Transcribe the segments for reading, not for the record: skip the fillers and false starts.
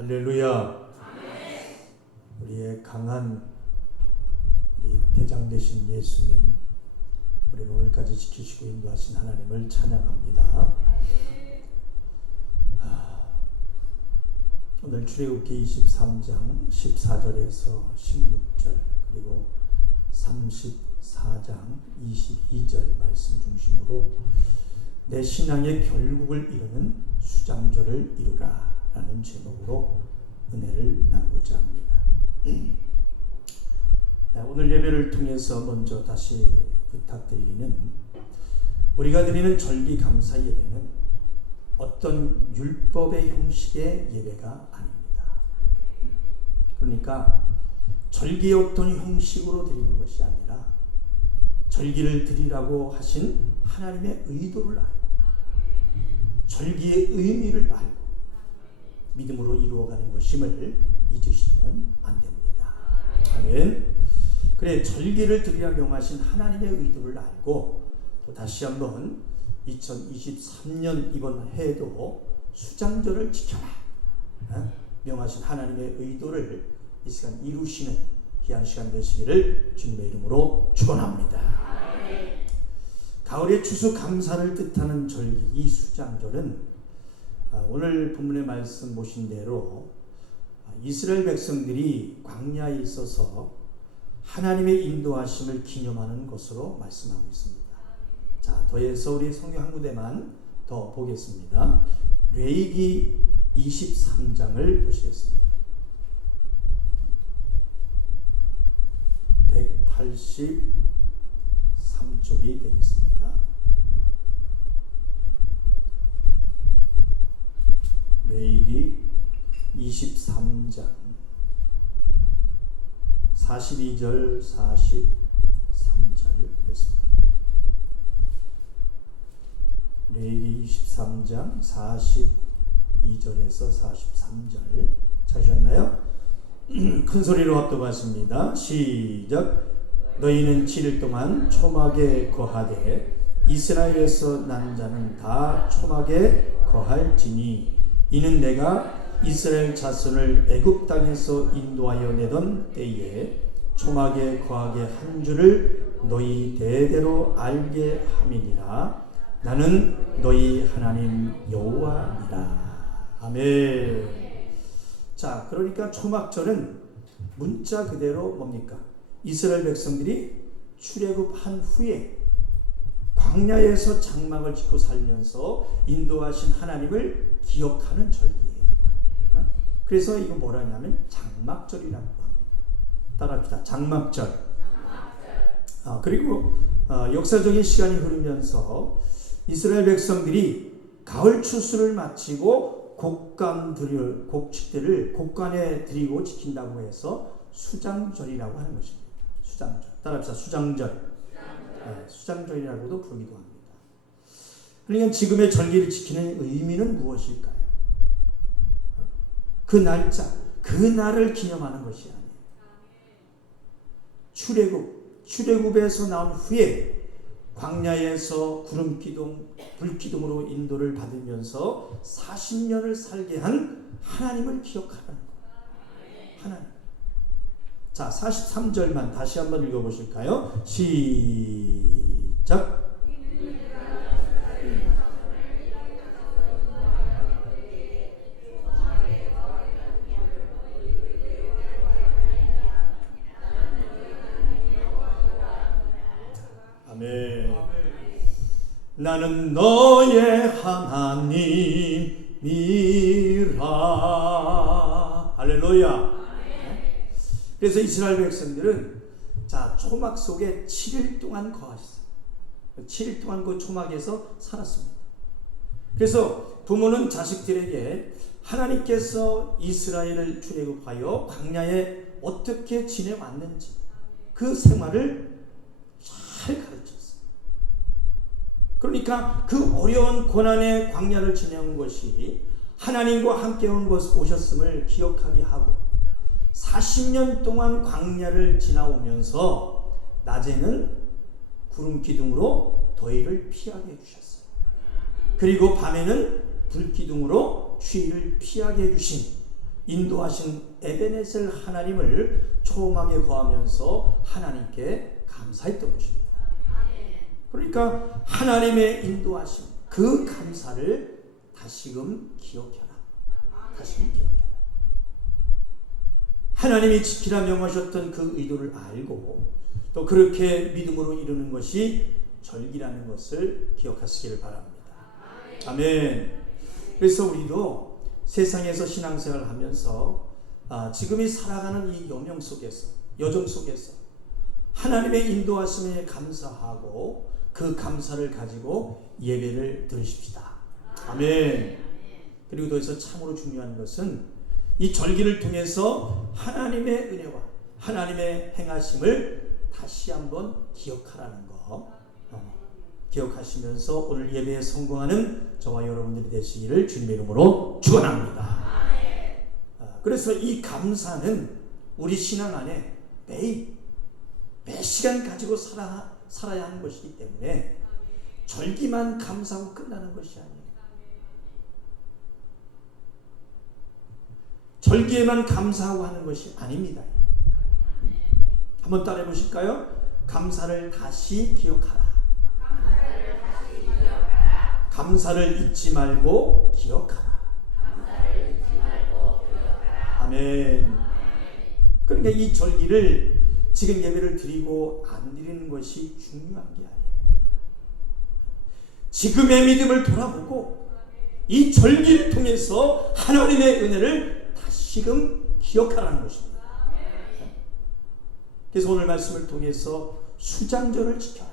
할렐루야. 우리의 강한 우리 대장 되신 예수님, 우리를 오늘까지 지키시고 인도하신 하나님을 찬양합니다. 오늘 출애굽기 23장 14절에서 16절 그리고 34장 22절 말씀 중심으로 내 신앙의 결국을 이루는 수장절을 이루라 라는 제목으로 은혜를 나누고자 합니다. 오늘 예배를 통해서 먼저 다시 부탁드리기는, 우리가 드리는 절기 감사 예배는 어떤 율법의 형식의 예배가 아닙니다. 그러니까 절기의 어떤 형식으로 드리는 것이 아니라 절기를 드리라고 하신 하나님의 의도를 알고 절기의 의미를 알고 믿음으로 이루어가는 것임을 잊으시면 안 됩니다. 아멘. 그래, 절기를 드리라 명하신 하나님의 의도를 알고 또 다시 한번 2023년 이번 해에도 수장절을 지켜라 명하신 하나님의 의도를 이 시간 이루시는 귀한 시간 되시기를 주님의 이름으로 축원합니다. 가을의 추수감사를 뜻하는 절기 이 수장절은 오늘 본문의 말씀 보신 대로 이스라엘 백성들이 광야에 있어서 하나님의 인도하심을 기념하는 것으로 말씀하고 있습니다. 자, 더해서 우리 성경 한 구대만 더 보겠습니다. 레위기 23장을 보시겠습니다. 183쪽이 되겠습니다. 레위기 23장 42절 43절이었습니다. 레위기 23장 42절에서 43절 찾으셨나요? 큰 소리로 합독하십니다. 시작. 너희는 7일 동안 초막에 거하되 이스라엘에서 난 자는 다 초막에 거할지니 이는 내가 이스라엘 자손을 애굽 땅에서 인도하여 내던 때에 초막에 거하게 한 줄을 너희 대대로 알게 함이니라. 나는 너희 하나님 여호와니라. 아멘. 자, 그러니까 초막절은 문자 그대로 뭡니까? 이스라엘 백성들이 출애굽한 후에 광야에서 장막을 짓고 살면서 인도하신 하나님을 기억하는 절기예요. 그래서 이거 뭐라 하냐면 장막절이라고 합니다. 따라합시다. 장막절. 그리고 역사적인 시간이 흐르면서 이스라엘 백성들이 가을 추수를 마치고 곡식들을 곡간에 드리고 지킨다고 해서 수장절이라고 하는 것입니다. 수장절. 따라합시다. 수장절. 수장절이라고도 부르기도 합니다. 그러니까 지금의 절기를 지키는 의미는 무엇일까요? 그 날짜, 그 날을 기념하는 것이 아니에요. 출애굽에서 나온 후에 광야에서 구름기둥, 불기둥으로 인도를 받으면서 40년을 살게 한 하나님을 기억하는 거예요. 하나님. 자, 43절만 다시 한번 읽어보실까요? 시작. 아멘. 나는 너의 하나님이라. 할렐루야. 그래서 이스라엘 백성들은 자, 초막 속에 7일 동안 거하셨어요. 7일 동안 그 초막에서 살았습니다. 그래서 부모는 자식들에게 하나님께서 이스라엘을 출애굽하여 광야에 어떻게 지내왔는지 그 생활을 잘 가르쳤어요. 그러니까 그 어려운 고난의 광야를 지내온 것이 하나님과 함께 오셨음을 기억하게 하고 40년 동안 광야를 지나오면서 낮에는 구름 기둥으로 더위를 피하게 해주셨어요. 그리고 밤에는 불기둥으로 추위를 피하게 해주신 인도하신 에베네셀 하나님을 초음하게 거하면서 하나님께 감사했던 것입니다. 그러니까 하나님의 인도하심, 그 감사를 다시금 기억해라. 다시금 기억해라. 하나님이 지키라 명하셨던 그 의도를 알고 또 그렇게 믿음으로 이루는 것이 절기라는 것을 기억하시기를 바랍니다. 아멘. 그래서 우리도 세상에서 신앙생활을 하면서 지금이 살아가는 이 여정 속에서 하나님의 인도하심에 감사하고 그 감사를 가지고 예배를 드리십시다. 아멘. 그리고 더해서 참으로 중요한 것은 이 절기를 통해서 하나님의 은혜와 하나님의 행하심을 다시 한번 기억하라는 거 기억하시면서 오늘 예배에 성공하는 저와 여러분들이 되시기를 주님의 이름으로 축원합니다. 그래서 이 감사는 우리 신앙 안에 매 시간 가지고 살아야 하는 것이기 때문에 절기만 감사하고 끝나는 것이 아니에요. 절기에만 감사하고 하는 것이 아닙니다. 한번 따라해 보실까요? 감사를 다시 기억하라. 감사를 잊지 말고 기억하라. 아멘. 그러니까 이 절기를 지금 예배를 드리고 안 드리는 것이 중요한 게 아니에요. 지금의 믿음을 돌아보고 이 절기를 통해서 하나님의 은혜를 다시금 기억하라는 것입니다. 그래서 오늘 말씀을 통해서 수장절을 지켜라.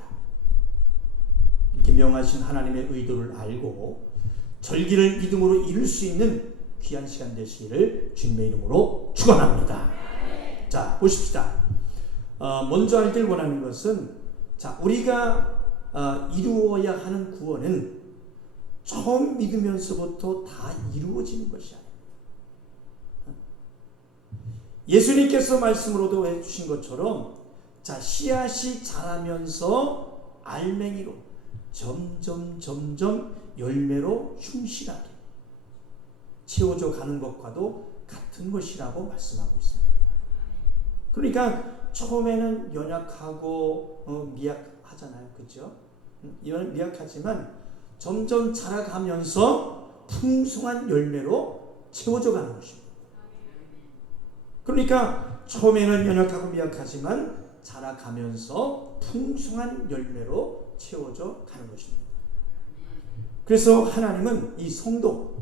이렇게 명하신 하나님의 의도를 알고 절기를 믿음으로 이룰 수 있는 귀한 시간 되시기를 주님의 이름으로 축원합니다. 자, 보십시다. 먼저 알길 원하는 것은 우리가 이루어야 하는 구원은 처음 믿으면서부터 다 이루어지는 것이 아니에요. 예수님께서 말씀으로도 해주신 것처럼 씨앗이 자라면서 알맹이로 점점 열매로 흉실하게 채워져 가는 것과도 같은 것이라고 말씀하고 있습니다. 그러니까 처음에는 연약하고 미약하잖아요. 그렇죠? 미약하지만 점점 자라가면서 풍성한 열매로 채워져 가는 것입니다. 그러니까 처음에는 연약하고 미약하지만 자라가면서 풍성한 열매로 채워져 가는 것입니다. 그래서 하나님은 이 성도,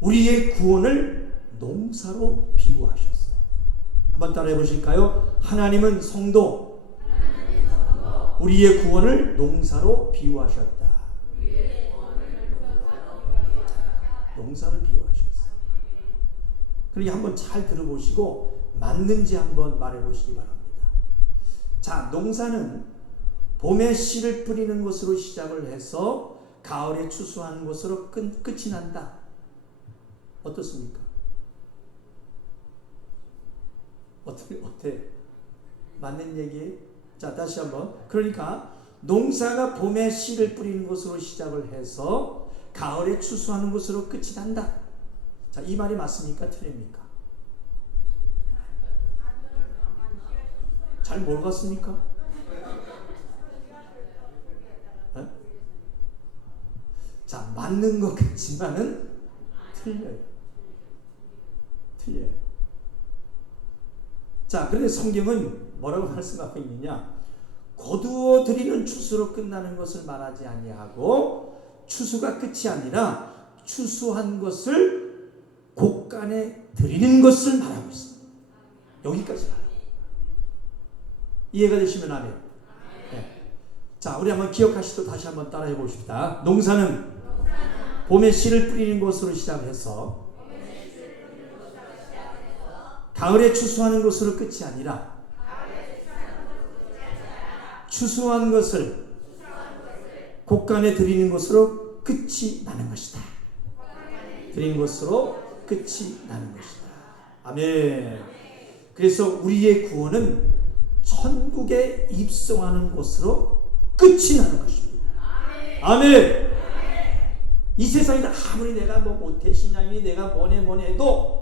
우리의 구원을 농사로 비유하셨어요. 한번 따라해 보실까요? 하나님은 성도, 우리의 구원을 농사로 비유하셨다. 농사를 비유하셨어요. 그러니까 한번 잘 들어보시고 맞는지 한번 말해 보시기 바랍니다. 농사는 봄에 씨를 뿌리는 것으로 시작을 해서 가을에 추수하는 것으로 끝이 난다. 어떻습니까? 어때? 맞는 얘기예요? 다시 한번. 그러니까 농사가 봄에 씨를 뿌리는 것으로 시작을 해서 가을에 추수하는 것으로 끝이 난다. 이 말이 맞습니까? 틀립니까? 잘 모르겠습니까? 맞는 것 같지만은 틀려요. 그런데 성경은 뭐라고 말씀하고 있느냐? 거두어 드리는 추수로 끝나는 것을 말하지 아니하고 추수가 끝이 아니라 추수한 것을 곡간에 드리는 것을 말하고 있습니다. 여기까지 말합니다. 이해가 되시면 아멘. 네. 우리 한번 기억하시고 다시 한번 따라해 봅시다. 농사는 봄에 씨를 뿌리는 것으로 시작해서 가을에 추수하는 것으로 끝이 아니라 추수한 것을 곡간에 드리는 것으로 끝이 나는 것이다. 드리는 것으로 끝이 나는 것이다. 아멘. 그래서 우리의 구원은 천국에 입성하는 것으로 끝이 나는 것입니다. 아멘. 이 세상에 아무리 내가 못해 신앙이 내가 뭐네 해도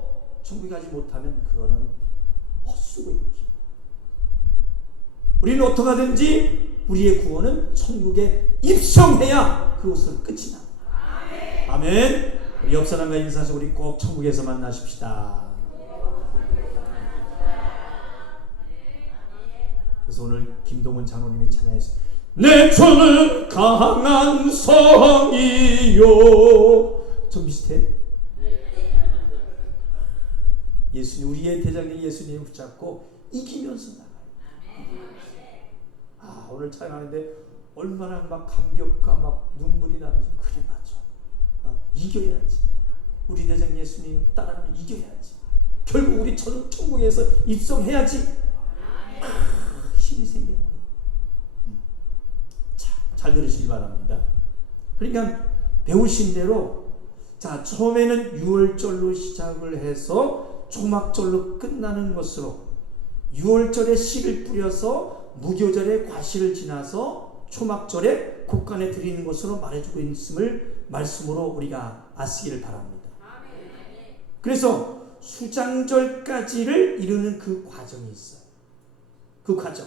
천국에 가지 못하면 그거는 헛수고인 것입니다. 우리는 어떻게 하든지 우리의 구원은 천국에 입성해야 그것은 끝이 납니다. 아멘. 우리 옆 사람과 인사하시고 우리 꼭 천국에서 만나십시다. 그래서 오늘 김동훈 장로님이 찬양했어요. 내 주는 강한 성이요. 좀 비슷해? 예수님, 우리의 대장님 예수님을 붙잡고 이기면서 나가요. 오늘 찬양하는데 얼마나 막 감격과 막 눈물이 나는지. 그래, 맞아. 이겨야지. 우리 대장 예수님 따라가면 이겨야지. 결국 우리 천국에서 입성해야지. 힘이 생겨요. 잘 들으시기 바랍니다. 그러니까 배우신 대로, 자, 처음에는 유월절로 시작을 해서 초막절로 끝나는 것으로, 유월절에 씨를 뿌려서 무교절에 과실을 지나서 초막절에 곡간에 드리는 것으로 말해주고 있음을 말씀으로 우리가 아시기를 바랍니다. 그래서 수장절까지를 이루는 그 과정이 있어요. 그 과정.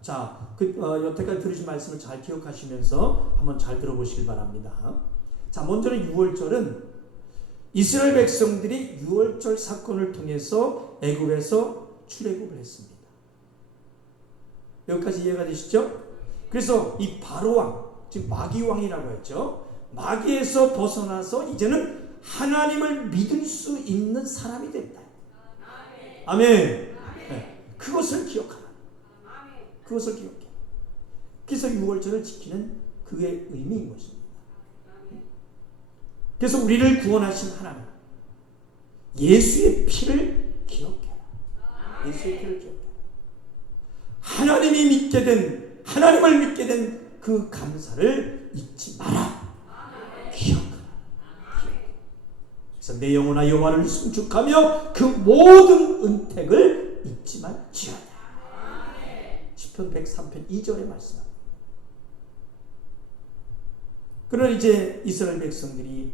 자, 여태까지 들으신 말씀을 잘 기억하시면서 한번 잘 들어보시길 바랍니다. 자, 먼저는 유월절은 이스라엘 백성들이 유월절 사건을 통해서 애굽에서 출애굽을 했습니다. 여기까지 이해가 되시죠? 그래서 이 바로왕, 즉 마귀왕이라고 했죠. 마귀에서 벗어나서 이제는 하나님을 믿을 수 있는 사람이 됐다. 아멘. 네, 그것을 기억하라. 그것을 기억해. 그래서 유월절을 지키는 그의 의미인 것입니다. 그래서 우리를 구원하신 하나님, 예수의 피를 기억해라. 예수의 피를 기억해라. 하나님을 믿게 된 그 감사를 잊지 마라. 기억하라. 그래서 내 영혼아 여호와를 순축하며 그 모든 은택을 잊지 말지어다. 시편 103편 2절에 말씀합니다. 그러나 이제 이스라엘 백성들이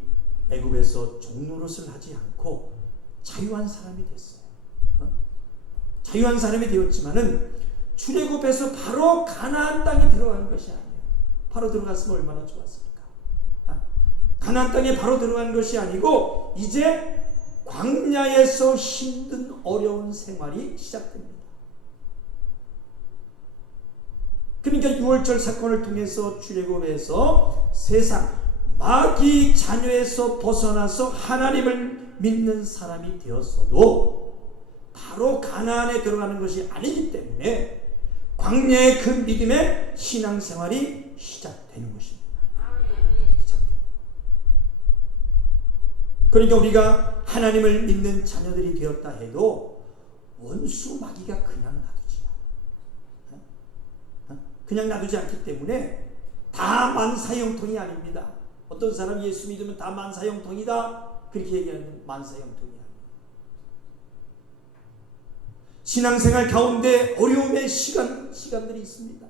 애굽에서 종노릇을 하지 않고 자유한 사람이 됐어요. 자유한 사람이 되었지만은 출애굽에서 바로 가나안 땅에 들어간 것이 아니에요. 바로 들어갔으면 얼마나 좋았을까. 가나안 땅에 바로 들어간 것이 아니고 이제 광야에서 힘든 어려운 생활이 시작됩니다. 그러니까 유월절 사건을 통해서 출애굽에서 세상 마귀 자녀에서 벗어나서 하나님을 믿는 사람이 되었어도 바로 가나안에 들어가는 것이 아니기 때문에 광야의 그 믿음의 신앙생활이 시작되는 것입니다. 그러니까 우리가 하나님을 믿는 자녀들이 되었다 해도 원수 마귀가 그냥 놔두지 않기 때문에 다 만사형통이 아닙니다. 어떤 사람이 예수 믿으면 다 만사형통이다 그렇게 얘기하는 만사형통이 아닙니다. 신앙생활 가운데 어려움의 시간들이 있습니다.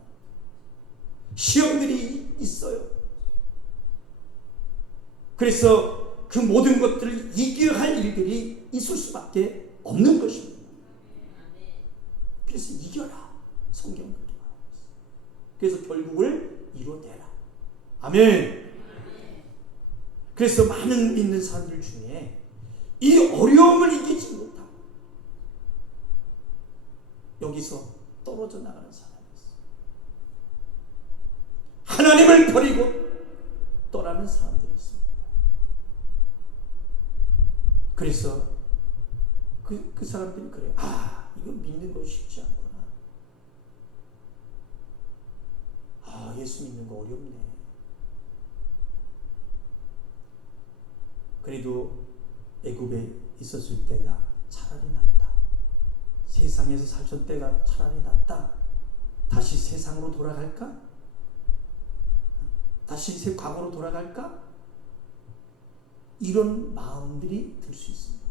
시험들이 있어요. 그래서 그 모든 것들을 이겨야 할 일들이 있을 수밖에 없는 것입니다. 그래서 이겨라. 성경은 그렇게 말하고 있어요. 그래서 결국을 이뤄내라. 아멘. 그래서 많은 믿는 사람들 중에 이 어려움을 이기지 못하고 여기서 떨어져 나가는 사람이 있어요. 하나님을 버리고 떠나는 사람들이 있습니다. 그래서 그 사람들이 그래요. 이거 믿는 거 쉽지 않구나. 예수 믿는 거 어렵네. 그래도 애굽에 있었을 때가 차라리 낫다. 세상에서 살던 때가 차라리 낫다. 다시 세상으로 돌아갈까? 다시 과거로 돌아갈까? 이런 마음들이 들 수 있습니다.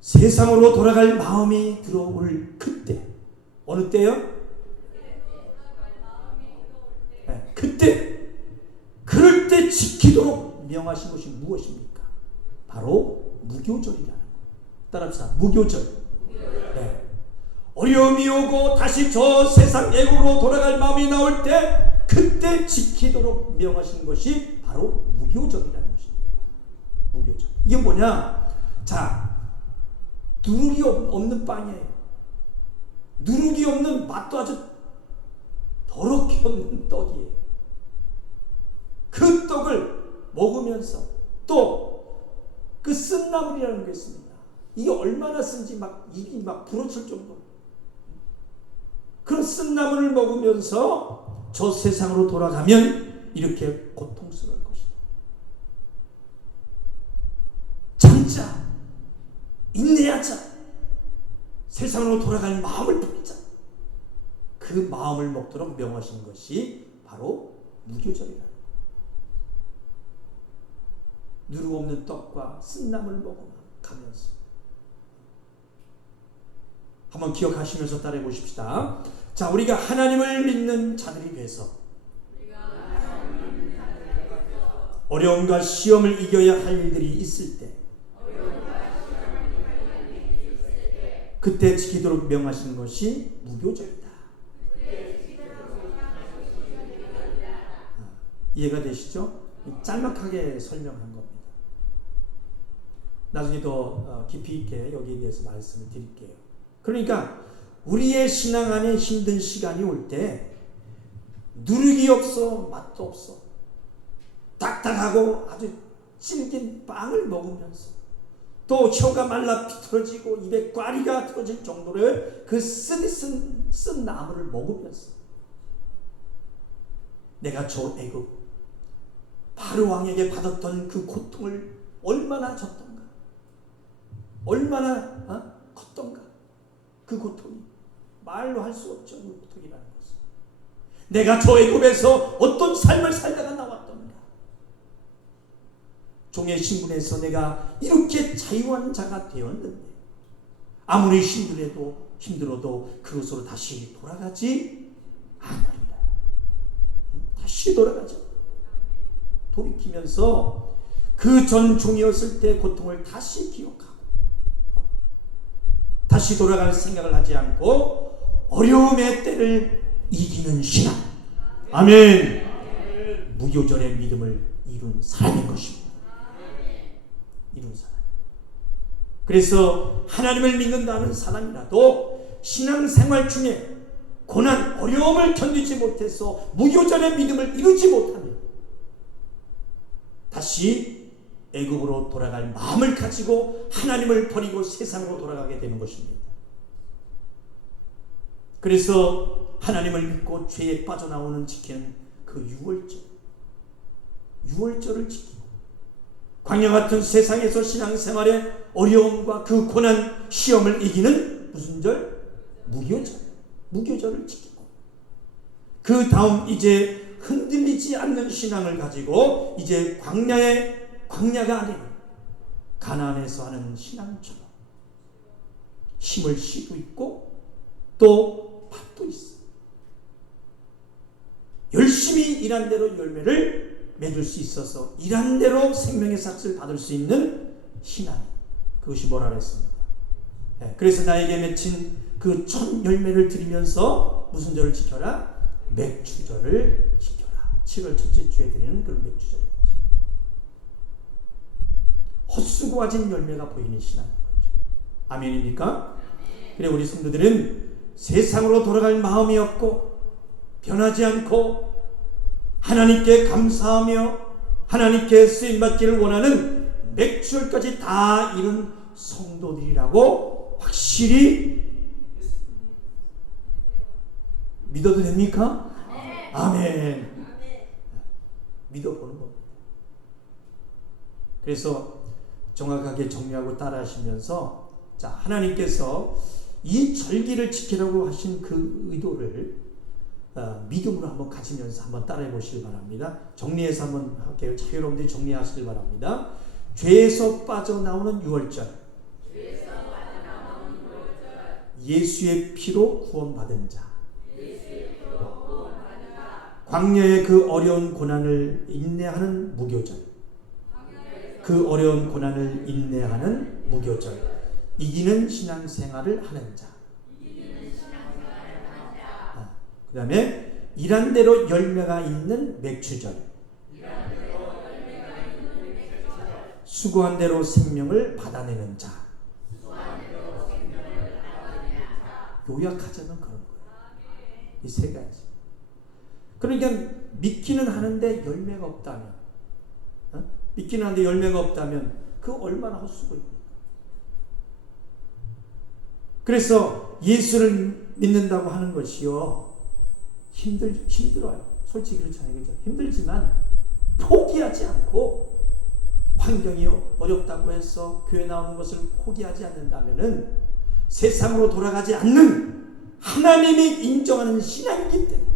세상으로 돌아갈 마음이 들어올 그때, 어느 때요? 그때, 그럴 때 지키도록 명하신 것이 무엇입니까? 바로 무교절이라는 거예요. 따라합시다. 무교절. 네. 어려움이 오고 다시 저 세상 애국으로 돌아갈 마음이 나올 때 그때 지키도록 명하신 것이 바로 무교절이라는 것입니다. 무교절. 이게 뭐냐? 자, 누룩이 없는 빵이에요. 누룩이 없는 맛도 아주 더럽게 없는 떡이에요. 그 떡을 먹으면서 또 그 쓴나물이라는 게 있습니다. 이게 얼마나 쓴지 막 입이 막 부러질 정도로 그런 쓴나물을 먹으면서 저 세상으로 돌아가면 이렇게 고통스러울 것이다. 참자, 인내하자, 세상으로 돌아갈 마음을 품자. 그 마음을 먹도록 명하신 것이 바로 무교절이라는 거예요. 누룩 없는 떡과 쓴나물 먹어가면서 한번 기억하시면서 따라해 보십시다. 자, 우리가 하나님을 믿는 자들이 돼서 어려움과 시험을 이겨야 할 일들이 있을 때 그때 지키도록 명하신 것이 무교절이다. 이해가 되시죠? 짤막하게 설명한 겁니다. 나중에 더 깊이 있게 여기에 대해서 말씀을 드릴게요. 그러니까 우리의 신앙 안에 힘든 시간이 올 때 누룩이 없어, 맛도 없어, 딱딱하고 아주 질긴 빵을 먹으면서 또 혀가 말라 비틀어지고 입에 꽈리가 터질 정도로 그 쓴 나물을 먹으면서 내가 저 애굽 바로 왕에게 받았던 그 고통을 얼마나 졌던가, 얼마나 컸던가. 그 고통이 말로 할 수 없죠. 그 고통이라는 것은 내가 저 애굽에서 어떤 삶을 살다가 나왔던가, 종의 신분에서 내가 이렇게 자유한 자가 되었는데 아무리 힘들어도 그것으로 다시 돌아가지 않으리라. 다시 돌아가지 않으리라. 돌이키면서 그 전 종이었을 때 고통을 다시 기억하고 다시 돌아갈 생각을 하지 않고 어려움의 때를 이기는 신앙. 아멘. 무교절의 믿음을 이룬 사람인 것입니다. 이룬 사람. 그래서 하나님을 믿는다는 사람이라도 신앙생활 중에 고난, 어려움을 견디지 못해서 무교절의 믿음을 이루지 못하면 다시 애국으로 돌아갈 마음을 가지고 하나님을 버리고 세상으로 돌아가게 되는 것입니다. 그래서 하나님을 믿고 죄에 빠져나오는 지키는 그 유월절을 지키고 광야 같은 세상에서 신앙생활의 어려움과 그 고난, 시험을 이기는 무슨 절? 무교절을 지키고 그 다음 이제 흔들리지 않는 신앙을 가지고 이제 광야가 아닌 가나안에서 하는 신앙처럼 힘을 쉬고 있고 또 밭도 있어. 열심히 일한 대로 열매를 맺을 수 있어서 일한 대로 생명의 삭을 받을 수 있는 신앙. 그것이 뭐라 그랬습니까? 네, 그래서 나에게 맺힌 그 첫 열매를 드리면서 무슨 절을 지켜라? 맥주절을 지켜라. 7월 첫째 주에 드리는 그런 맥주절입니다. 헛수고가진 열매가 보이는 신앙인 거죠. 아멘입니까? 그래 우리 성도들은 세상으로 돌아갈 마음이 없고 변하지 않고 하나님께 감사하며 하나님께 쓰임받기를 원하는 맥주절까지 다 이룬 성도들이라고 확실히 믿어도 됩니까? 아멘. 믿어보는 겁니다. 그래서 정확하게 정리하고 따라하시면서 자, 하나님께서 이 절기를 지키라고 하신 그 의도를 믿음으로 한번 가지면서 한번 따라해 보시기 바랍니다. 정리해서 한번 할게요. 자, 여러분들이 정리하시길 바랍니다. 죄에서 빠져나오는 유월절, 예수의 피로 구원받은 자, 광야의 그 어려운 고난을 인내하는 무교절, 그 어려운 고난을 인내하는 무교절, 이기는 신앙생활을 하는 자. 그 다음에 일한 대로 열매가 있는 맥추절, 수고한 대로 생명을 받아내는 자. 요약하자면 그런 거예요. 이 세 가지. 그러니까 믿기는 하는데 열매가 없다면, 믿기는 하는데 열매가 없다면 그 얼마나 헛수고입니까? 그래서 예수를 믿는다고 하는 것이요, 힘들어요. 솔직히 그렇잖아요. 그죠? 힘들지만 포기하지 않고, 환경이 어렵다고 해서 교회 나오는 것을 포기하지 않는다면은 세상으로 돌아가지 않는 하나님이 인정하는 신앙이기 때문에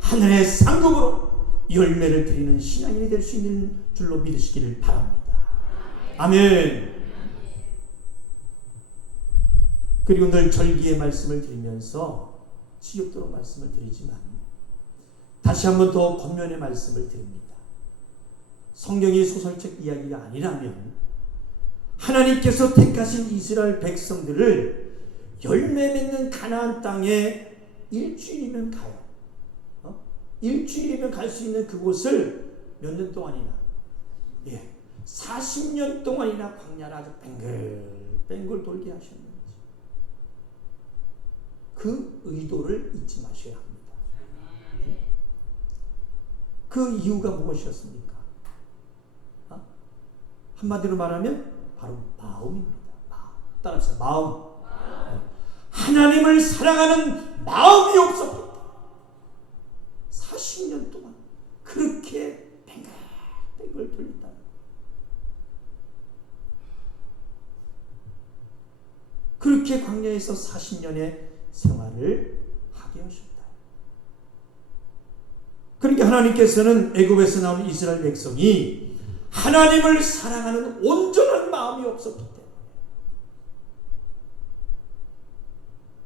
하늘의 상급으로 열매를 드리는 신앙인이 될 수 있는 줄로 믿으시기를 바랍니다. 아멘. 그리고 늘 절기의 말씀을 드리면서 지겹도록 말씀을 드리지만 다시 한번 더 권면의 말씀을 드립니다. 성경이 소설책 이야기가 아니라면 하나님께서 택하신 이스라엘 백성들을 열매 맺는 가나안 땅에 일주일이면 가요. 일주일이면 갈 수 있는 그곳을 몇 년 동안이나, 40년 동안이나 광야를 아주 뱅글 돌게 하셨는지, 그 의도를 잊지 마셔야 합니다. 그 이유가 무엇이었습니까? 한마디로 말하면 바로 마음입니다. 따라합시다. 마음. 하나님을 사랑하는 마음이 없었기 때문에 40년 동안 그렇게 뱅글 돌렸다. 그렇게 광야에서 40년의 생활을 하게 하셨다. 그러니까 하나님께서는 애굽에서 나온 이스라엘 백성이 하나님을 사랑하는 온전한 마음이 없었기 때문에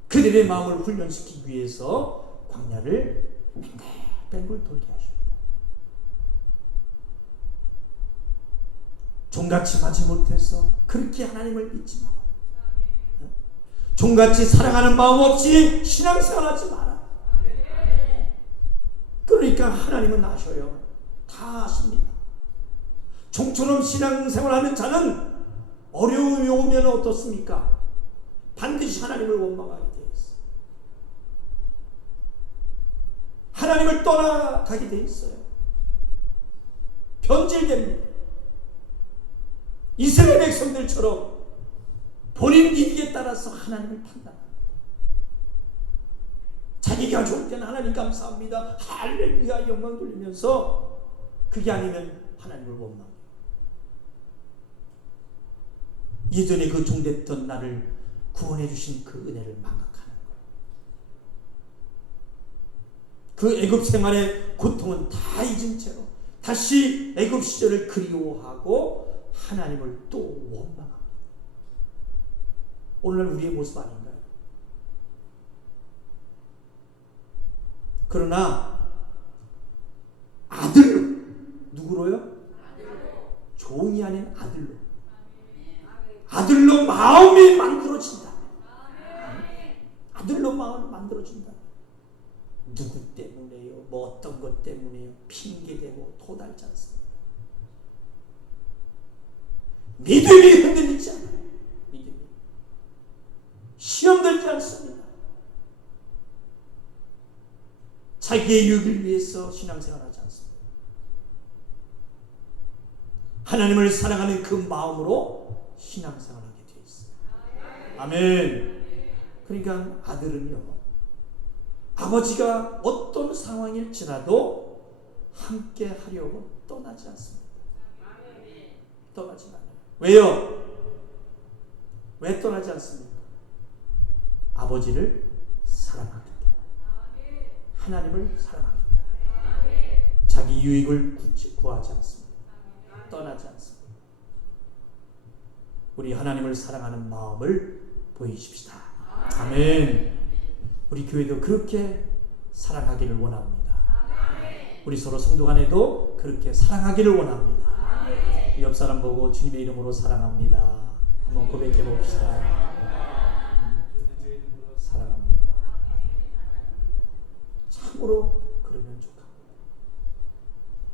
그들의 마음을 훈련시키기 위해서 광야를 뱅글 돌게 하셨다. 종같이 가지 못해서 그렇게 하나님을 믿지 마라. 종같이 사랑하는 마음 없이 신앙생활하지 마라. 그러니까 하나님은 아셔요. 다 아십니다. 종처럼 신앙생활하는 자는 어려움이 오면 어떻습니까? 반드시 하나님을 원망하게 되어 있어요. 하나님을 떠나가게 되어 있어요. 변질됩니다. 이스라엘 백성들처럼 본인 이익에 따라서 하나님을 판단합니다. 자기가 좋을 때는 하나님 감사합니다, 할렐루야 영광 돌리면서, 그게 아니면 하나님을 원망해요. 예전에 그 종됐던 나를 구원해 주신 그 은혜를 망각하는 거예요. 그 애굽 생활의 고통은 다 잊은 채로 다시 애굽 시절을 그리워하고 하나님을 또 원망합니다. 오늘날 우리의 모습 아닌가요? 그러나 아들로, 누구로요? 종이 아닌 아들로 마음이 만들어진다. 아들로 마음을 만들어진다. 누구 때문에요? 뭐 어떤 것 때문에요? 핑계대고 토달지 않습니다. 믿음이 흔들리지 않아요. 믿음이 시험 들지 않습니다. 자기의 유익을 위해서 신앙생활하지 않습니다. 하나님을 사랑하는 그 마음으로 신앙생활하게 되어 있습니다. 아멘. 그러니까 아들은요, 아버지가 어떤 상황일지라도 함께 하려고 떠나지 않습니다. 떠나지 않아요. 왜요? 왜 떠나지 않습니까? 아버지를 사랑하기 때문에, 하나님을 사랑하기 때문에 자기 유익을 구하지 않습니다. 떠나지 않습니다. 우리 하나님을 사랑하는 마음을 보이십시다. 아멘. 우리 교회도 그렇게 사랑하기를 원합니다. 우리 서로 성도 간에도 그렇게 사랑하기를 원합니다. 옆 사람 보고 주님의 이름으로 사랑합니다. 한번 고백해 봅시다. 사랑합니다. 참으로 그러면 좋겠습니다.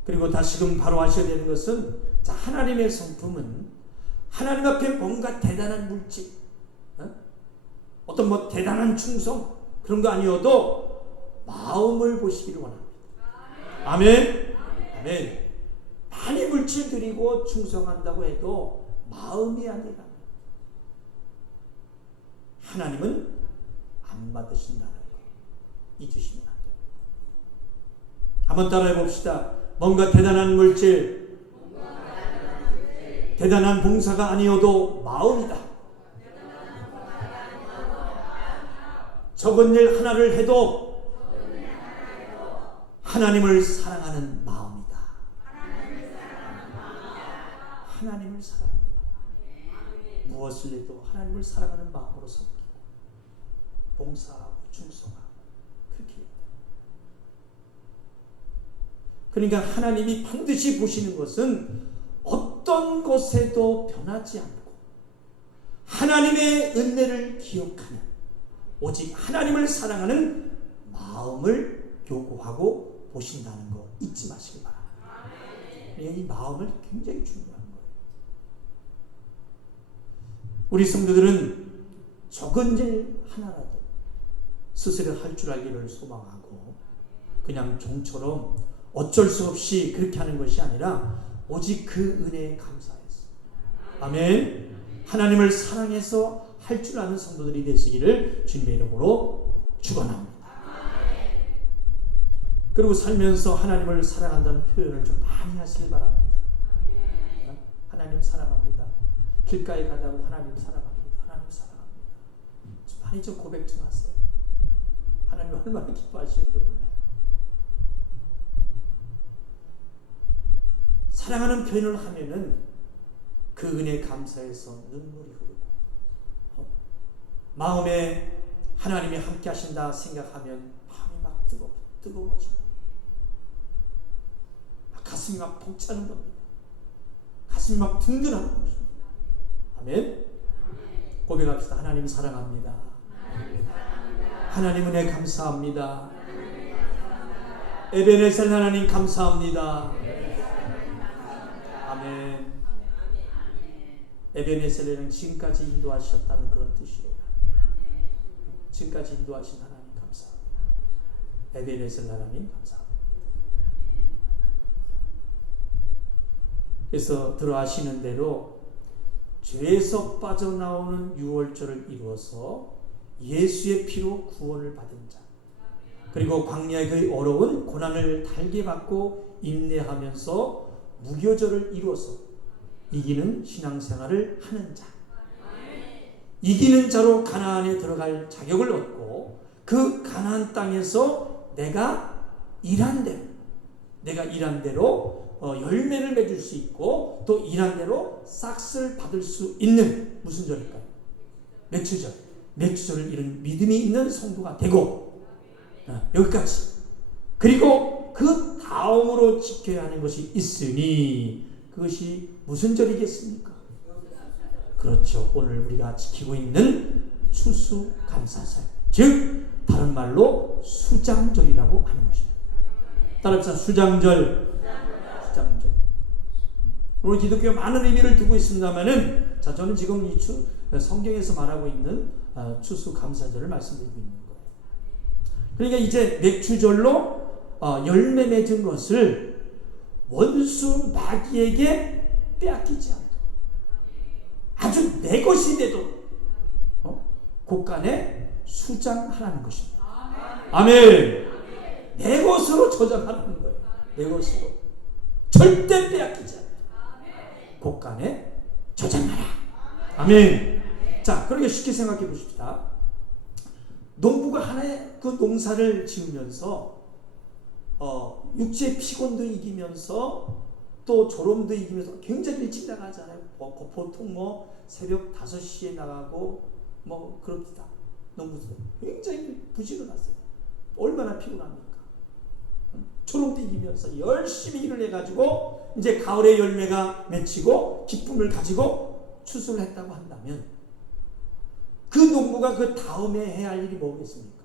그리고 다시금 바로 아셔야 되는 것은, 자, 하나님의 성품은 하나님 앞에 뭔가 대단한 물질, 어떤 뭐 대단한 충성 그런 거 아니어도 마음을 보시기를 원합니다. 아멘. 아멘. 많이 물질 드리고 충성한다고 해도 마음이 아니라 하나님은 안 받으신다는 거 잊으시면 안 됩니다. 한번 따라해 봅시다. 뭔가 대단한 물질, 대단한 봉사가 아니어도 마음이다. 적은 일 하나를 해도 하나님을 사랑하는 마음이다. 하나님을 사랑하는 마음. 무엇을 해도 하나님을 사랑하는 마음으로 섬기고 봉사하고 충성하고 그렇게 해야 돼요. 그러니까 하나님이 반드시 보시는 것은 어떤 것에도 변하지 않고 하나님의 은혜를 기억하는, 오직 하나님을 사랑하는 마음을 요구하고 보신다는 거 잊지 마시기 바랍니다. 이 마음을 굉장히 중요한 거예요. 우리 성도들은 적은 일 하나라도 스스로 할 줄 알기를 소망하고 그냥 종처럼 어쩔 수 없이 그렇게 하는 것이 아니라 오직 그 은혜에 감사해서, 아멘, 하나님을 사랑해서 할 줄 아는 성도들이 되시기를 주님의 이름으로 축원합니다. 그리고 살면서 하나님을 사랑한다는 표현을 좀 많이 하시길 바랍니다. 하나님 사랑합니다. 길가에 가다가 하나님 사랑합니다. 하나님 사랑합니다. 좀 많이 좀 고백 좀 하세요. 하나님 얼마나 기뻐하시는지 몰라요. 사랑하는 표현을 하면은 그 은혜에 감사해서 눈물이 흐르고, 마음에 하나님이 함께 하신다 생각하면 마음이 막 뜨거워지고 가슴이 막 벅차는 겁니다. 가슴이 막 든든한 것입니다. 아멘. 고백합시다. 하나님 사랑합니다. 하나님 은혜 감사합니다. 에베네셀 하나님 감사합니다. 아멘. 에베네셀에는 지금까지 인도하셨다는 그런 뜻이에요. 지금까지 인도하신 하나님 감사합니다. 에베네셀 하나님 감사합니다. 그래서 들어하시는 대로 죄에서 빠져나오는 유월절을 이루어서 예수의 피로 구원을 받은 자, 그리고 광야의 그 어려운 고난을 달게 받고 인내하면서 무교절을 이루어서 이기는 신앙생활을 하는 자, 이기는 자로 가나안에 들어갈 자격을 얻고 그 가나안 땅에서 내가 일한 대로 열매를 맺을 수 있고 또 일한 대로 싹을 받을 수 있는, 무슨 절일까요? 맥주절. 맥주절을 이룬 믿음이 있는 성도가 되고, 여기까지. 그리고 그 다음으로 지켜야 하는 것이 있으니 그것이 무슨 절이겠습니까? 그렇죠. 오늘 우리가 지키고 있는 추수감사절, 즉 다른 말로 수장절이라고 하는 것입니다. 따라합시다. 수장절. 우리 기독교 많은 의미를 두고 있습니다만은, 자, 저는 지금 이 성경에서 말하고 있는 추수감사절을 말씀드리고 있는 거예요. 그러니까 이제 맥주절로 열매 맺은 것을 원수 마귀에게 빼앗기지 않도록, 아주 내 것이 돼도 곳간에 수장하라는 것입니다. 아멘. 내 것으로 저장하라는 거예요. 내 것으로 절대 빼앗기지 않도록 곳간에 저장하라. 아멘. 자, 그러니까 쉽게 생각해 보십시다. 농부가 하나의 그 농사를 지으면서 육체의 피곤도 이기면서 또 졸음도 이기면서 굉장히 일찍 나가잖아요. 보통 새벽 5시에 나가고 그럽니다. 농부들 굉장히 부지런하세요. 얼마나 피곤합니까? 초롱뛰기면서 열심히 일을 해가지고 이제 가을에 열매가 맺히고 기쁨을 가지고 추수를 했다고 한다면 그 농부가 그 다음에 해야 할 일이 뭐겠습니까?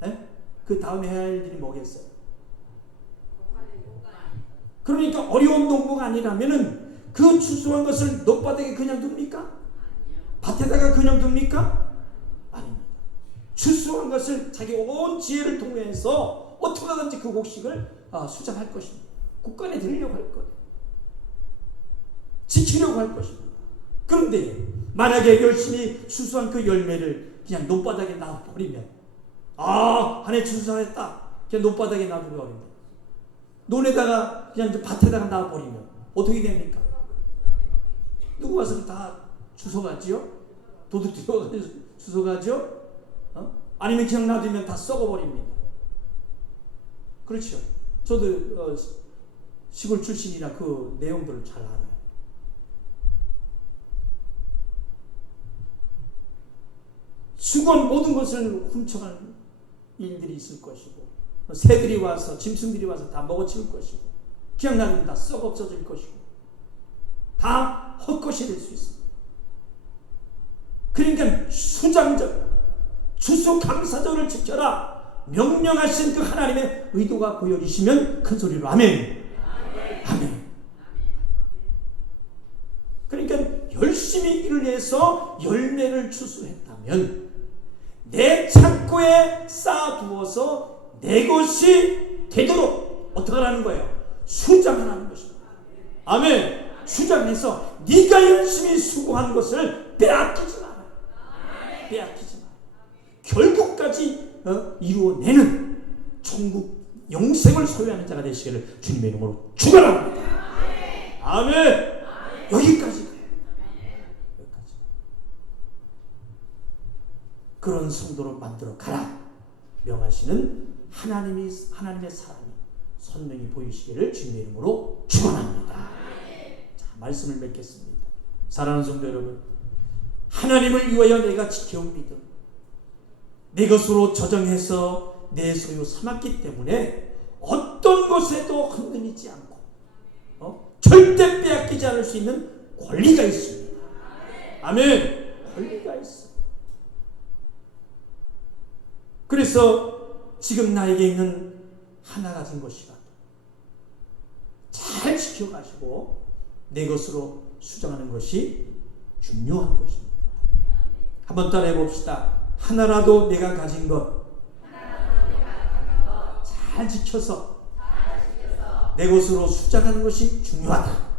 네? 그 다음에 해야 할 일이 뭐겠어요? 그러니까 어려운 농부가 아니라면은 그 추수한 것을 논바닥에 그냥 둡니까? 밭에다가 그냥 둡니까? 아닙니다. 추수한 것을 자기 온 지혜를 통해서 어떻게 하든지 그 곡식을 수장할 것입니다. 국간에 드리려고 할 거예요. 지키려고 할 것입니다. 그런데 만약에 열심히 추수한 그 열매를 그냥 논바닥에 놔버리면 한 해 추수했다. 그냥 논바닥에 놔두버리면 논에다가 그냥 밭에다가 놔버리면 어떻게 됩니까? 누구 와서 다 주워가지요? 도둑 주워가지요? 아니면 그냥 놔두면 다 썩어버립니다. 그렇죠. 저도 시골 출신이라 그 내용들을 잘 알아요. 수건 모든 것을 훔쳐가는 일들이 있을 것이고 새들이 와서 짐승들이 와서 다 먹어치울 것이고 그냥 놔두면 다 썩어 없어질 것이고 다 헛것이 될 수 있습니다. 그러니까 수장절 추수감사절을 지켜라 명령하신 그 하나님의 의도가 보여지시면 큰 소리로 아멘. 아멘. 그러니까 열심히 일을 해서 열매를 추수했다면 내 창고에 쌓아두어서 내 것이 되도록 어떻게 하라는 거예요? 수장하라는 것입니다. 아멘. 수장해서 네가 열심히 수고한 것을 빼앗기지 마라. 빼앗기지 마라. 결국까지 이루어내는 천국 영생을 소유하는 자가 되시기를 주님의 이름으로 축원합니다. 아멘. 여기까지 가요. 여기까지. 그런 성도로 만들어 가라 명하시는 하나님의 사랑이 선명히 보이시기를 주님의 이름으로 축원합니다. 자, 말씀을 맺겠습니다. 사랑하는 성도 여러분, 하나님을 위하여 내가 지켜온 믿음, 내 것으로 저정해서 내 소유 삼았기 때문에 어떤 것에도 흔들리지 않고 절대 빼앗기지 않을 수 있는 권리가 있습니다. 아멘. 권리가 있어. 그래서 지금 나에게 있는 하나 가진 것이라도 잘 지켜가시고 내 것으로 수정하는 것이 중요한 것입니다. 한번 따라해 봅시다. 하나라도 내가 가진 것 잘 지켜서 내 것으로 수장하는 것이 중요하다.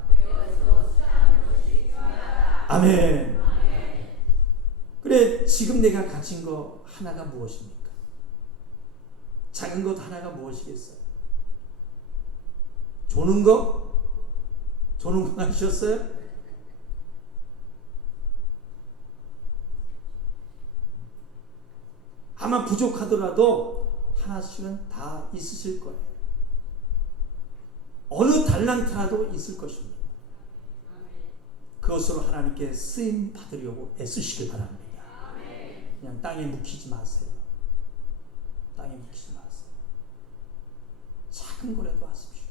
아멘. 그래, 지금 내가 가진 거 하나가 무엇입니까? 작은 것 하나가 무엇이겠어요? 조는 거? 조는 거 하셨어요? 아마 부족하더라도 하나씩은 다 있으실 거예요. 어느 달란트라도 있을 것입니다. 그것으로 하나님께 쓰임 받으려고 애쓰시길 바랍니다. 그냥 땅에 묵히지 마세요. 땅에 묵히지 마세요. 작은 거라도 하십시오.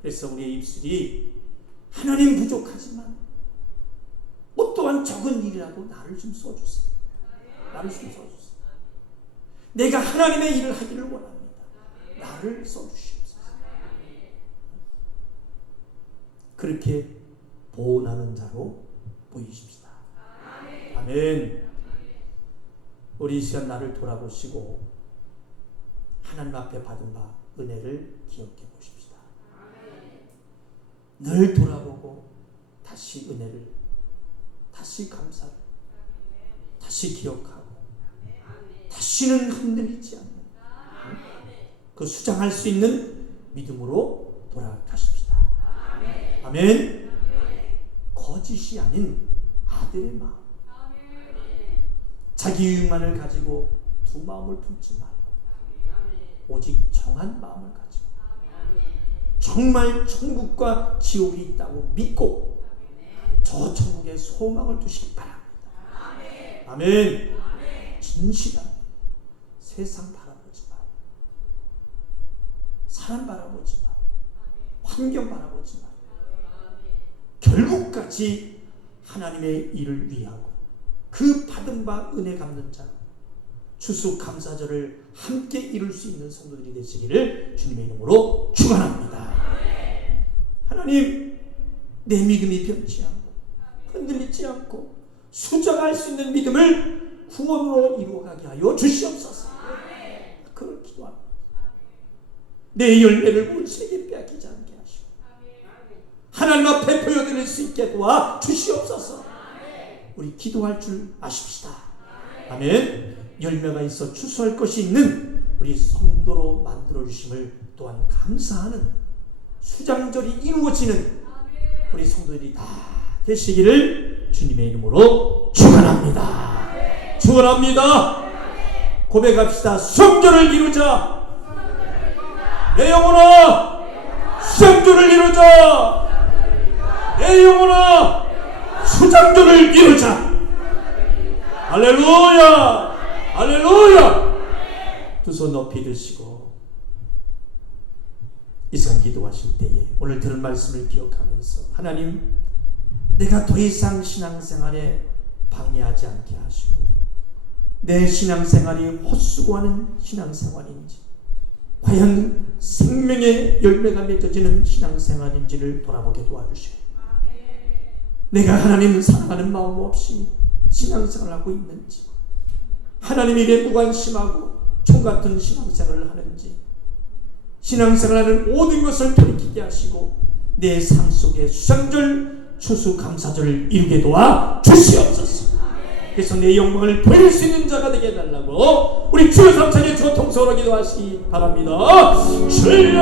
그래서 우리의 입술이 하나님 부족하지만 어떠한 적은 일이라도 나를 좀 써주세요. 나를 좀 써주세요. 내가 하나님의 일을 하기를 원합니다. 나를 써주시옵소서. 그렇게 보온하는 자로 보이십시다. 아멘. 우리 이 시간 나를 돌아보시고 하나님 앞에 받은 바 은혜를 기억해 보십시다. 늘 돌아보고 다시 은혜를, 다시 감사를, 다시 기억하고 다시는 흔들리지 않는 그 수장할 수 있는 믿음으로 돌아가십시다. 아멘. 거짓이 아닌 아들의 마음, 자기 유익만을 가지고 두 마음을 품지 말고 오직 정한 마음을 가지고 정말 천국과 지옥이 있다고 믿고 저 천국에 소망을 두시기 바랍니다. 아멘. 진실한 세상 바라보지 말고 사람 바라보지 마. 환경 바라보지 마. 결국까지 하나님의 일을 위하고 그 받은 바 은혜 갚는 자 추수감사절을 함께 이룰 수 있는 성도들이 되시기를 주님의 이름으로 축원합니다. 하나님, 내 믿음이 변치 않고 흔들리지 않고 수정할 수 있는 믿음을 구원으로 이루어가게 하여 주시옵소서. 그걸 기도합니다. 내 열매를 온세게 빼앗기지 않게 하시고 하나님 앞에 보여드릴 수 있게 도와 주시옵소서. 우리 기도할 줄 아십시다. 아멘. 열매가 있어 추수할 것이 있는 우리 성도로 만들어주심을 또한 감사하는 수장절이 이루어지는 우리 성도들이 다 되시기를 주님의 이름으로 축원합니다. 축원합니다. 고백합시다. 수장절을 이루자. 내 영혼아 수장절을 이루자. 내 영혼아 수장절을 이루자. 할렐루야. 할렐루야. 두 손 높이 드시고 이 시간 기도하실 때에 오늘 들은 말씀을 기억하면서 하나님, 내가 더 이상 신앙생활에 방해하지 않게 하시고 내 신앙생활이 헛수고하는 신앙생활인지 과연 생명의 열매가 맺어지는 신앙생활인지를 돌아보게 도와주시고 내가 하나님을 사랑하는 마음 없이 신앙생활을 하고 있는지 하나님 일에 무관심하고 총같은 신앙생활을 하는지 신앙생활하는 모든 것을 돌이키게 하시고 내 삶 속에 수장절 추수감사절을 이루게 도와 주시옵소서. 그래서 내 영광을 보일 수 있는 자가 되게 해달라고 우리 주여 삼천의 주 통성으로 기도하시기 바랍니다. 주여